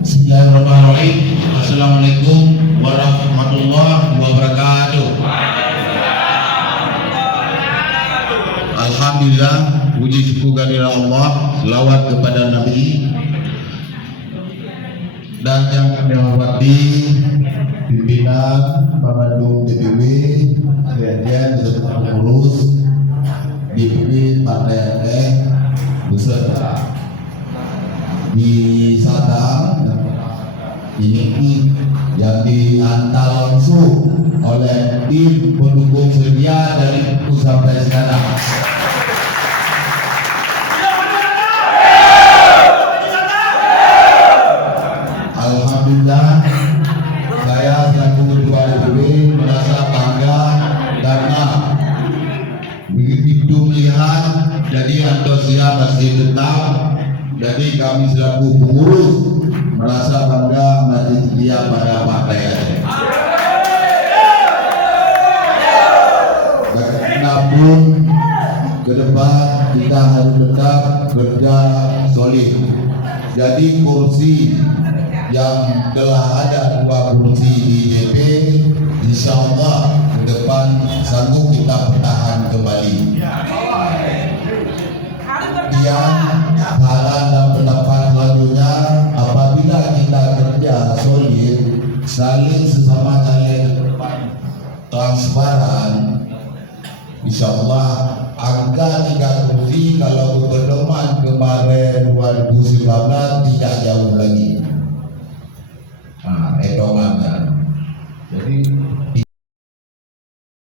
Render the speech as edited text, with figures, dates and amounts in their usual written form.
Bismillahirrahmanirrahim. Assalamualaikum warahmatullahi wabarakatuh. Alhamdulillah, puji syukur kehadirat Allah, selawat kepada Nabi, dan yang kami hormati pimpinan Pembantu DPW, sekalian beserta pengurus DPW Partai RT beserta di Sadang ini yang diantar langsung oleh tim pendukung setia dari pusat sampai sekarang. Alhamdulillah, saya selaku ketua DPW merasa bangga karena begitu melihat jadi antusias masih tetap. Jadi kami selaku pengurus merasa bangga masih setia pada partai ini. Namun ke depan kita harus tetap kerja solid. Jadi kursi yang telah ada 2 kursi di DP, insya Allah ke depan sanggup kita pertahan kembali. Saran dan pendapat selanjutnya, apabila kita kerja solid, saling sesama saling transparan, insya Allah angka 3 kursi kalau berteman kemarin 2019 tidak jauh lagi.